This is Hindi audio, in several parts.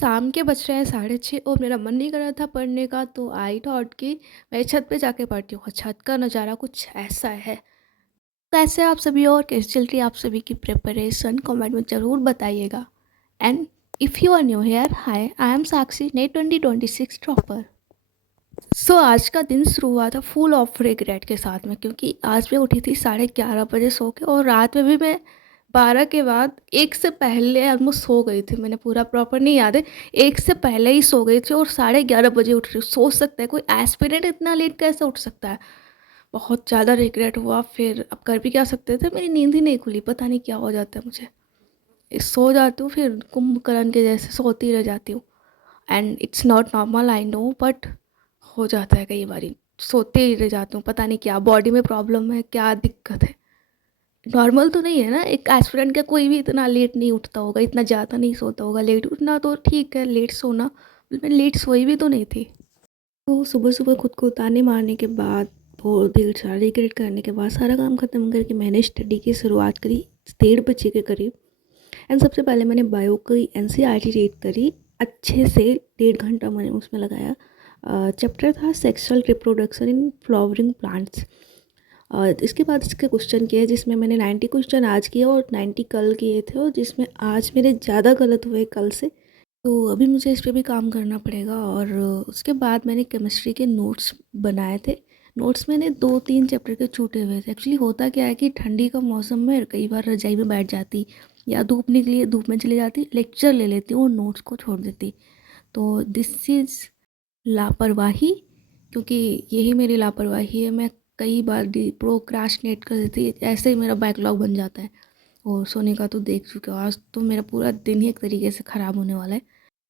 शाम के बज रहे हैं 6:30 और मेरा मन नहीं कर रहा था पढ़ने का, तो आई थॉट कि मैं छत पे जाके पढ़ती हूँ और छत का नज़ारा कुछ ऐसा है। कैसे आप सभी और कैसे चल रही है आप सभी की प्रिपरेशन, कमेंट में ज़रूर बताइएगा। And if you are new here, hi, I am Sakshi, NET 2026 topper. So आज का दिन शुरू हुआ था फुल ऑफ रिग्रेट के साथ में, क्योंकि आज मैं उठी थी 11:30 बजे सो के, और रात में भी मैं 12 के बाद 1 से पहले ऑलमोस्ट सो गई थी। मैंने पूरा प्रॉपर नहीं याद है, 1 से पहले ही सो गई थी और 11:30 बजे उठ रही हूँ। सोच सकते हैं कोई एस्पिरेंट इतना लेट कैसे उठ सकता है। बहुत ज़्यादा रिग्रेट हुआ। फिर अब कर भी क्या सकते थे, मेरी नींद ही नहीं खुली, पता नहीं क्या हो जाता है मुझे। सो जाती हूँ फिर कुंभकर्ण के जैसे सोती रह जाती हूँ। And it's not normal, I know, but हो जाता है कई बारी। सोते ही रह जाती हूँ, पता नहीं क्या बॉडी में प्रॉब्लम है, क्या दिक्कत है। नॉर्मल तो नहीं है ना, एक एस्पिरेंट का कोई भी इतना लेट नहीं उठता होगा, इतना ज़्यादा नहीं सोता होगा। लेट उठना तो ठीक है, लेट सोना, मैं लेट सोई भी तो नहीं थी। तो सुबह सुबह खुद को ताने मारने के बाद, बहुत दिल सारा रिग्रेट करने के बाद, सारा काम ख़त्म करके मैंने स्टडी की शुरुआत करी 1:30 बजे के करीब। एंड सबसे पहले मैंने बायो की एनसीईआरटी रीड करी अच्छे से। 1.5 घंटा मैंने उसमें लगाया। चैप्टर था sexual reproduction in flowering plants. इसके बाद इसके क्वेश्चन किए, जिसमें मैंने 90 क्वेश्चन आज किए और 90 कल किए थे, और जिसमें आज मेरे ज़्यादा गलत हुए कल से। तो अभी मुझे इस पे भी काम करना पड़ेगा। और उसके बाद मैंने केमिस्ट्री के नोट्स बनाए थे। नोट्स मैंने 2-3 चैप्टर के छूटे हुए थे। एक्चुअली होता क्या है कि ठंडी का मौसम में कई बार रजाई में बैठ जाती, या धूप निकली है धूप में चली जाती, लेक्चर ले लेती हूँ और नोट्स को छोड़ देती। तो दिस इज़ लापरवाही, क्योंकि यही मेरी लापरवाही है। मैं कई बार प्रोक्रास्टिनेट कर देती, ऐसे ही मेरा बैकलॉग बन जाता है। और सोने का तो देख चुके हो, आज तो मेरा पूरा दिन ही एक तरीके से ख़राब होने वाला है।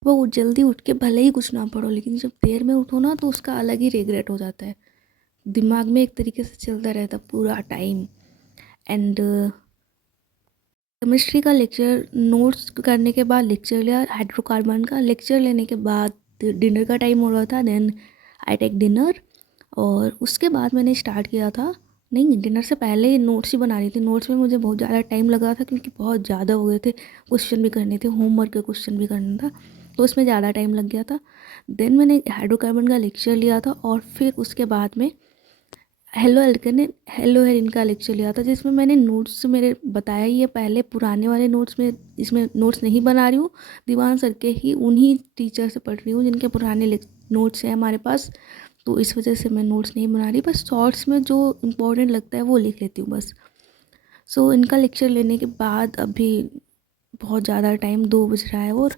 वो जल्दी उठ के भले ही कुछ ना पढ़ो, लेकिन जब देर में उठो ना तो उसका अलग ही रिग्रेट हो जाता है। दिमाग में एक तरीके से चलता रहता पूरा टाइम। एंड केमिस्ट्री का लेक्चर नोट्स करने के बाद लेक्चर लिया, हाइड्रोकार्बन का लेक्चर लेने के बाद डिनर का टाइम हो रहा था। देन आई टेक डिनर, और उसके बाद मैंने स्टार्ट किया था, नहीं, डिनर से पहले ही नोट्स ही बना रही थी। नोट्स में मुझे बहुत ज़्यादा टाइम लगा था, क्योंकि बहुत ज़्यादा हो गए थे, क्वेश्चन भी करने थे, होमवर्क के क्वेश्चन भी करना था, तो उसमें ज़्यादा टाइम लग गया था। देन मैंने हाइड्रोकार्बन का लेक्चर लिया था, और फिर उसके बाद में हेलो हेरिन का लेक्चर लिया था, जिसमें मैंने नोट्स मेरे बताया ही है पहले, पुराने वाले नोट्स में, इसमें नोट्स नहीं बना रही हूँ, दीवान सर के ही उन्हीं टीचर से पढ़ रही हूँ जिनके पुराने नोट्स हैं हमारे पास। तो इस वजह से मैं नोट्स नहीं बना रही, बस शॉर्ट्स में जो इम्पोर्टेंट लगता है वो लिख लेती हूँ बस। सो इनका लेक्चर लेने के बाद अभी बहुत ज़्यादा टाइम 2 बज रहा है, और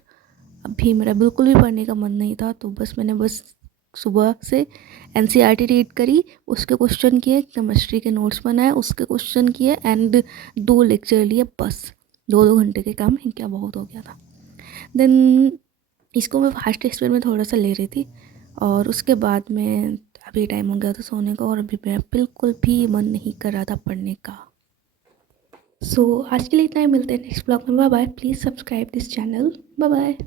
अभी मेरा बिल्कुल भी पढ़ने का मन नहीं था। तो बस सुबह से एनसीईआरटी रीड करी, उसके क्वेश्चन किए, केमिस्ट्री के नोट्स बनाए, उसके क्वेश्चन किए, एंड 2 लेक्चर लिए बस। 2-2 घंटे के काम ही क्या बहुत हो गया था। देन इसको मैं फास्ट स्पीड में थोड़ा सा ले रही थी, और उसके बाद में अभी टाइम हो गया था सोने का, और अभी मेरा बिल्कुल भी मन नहीं कर रहा था पढ़ने का। सो आज के लिए इतना ही, मिलते हैं नेक्स्ट ब्लॉग में। Bye bye, please subscribe this channel. Bye bye.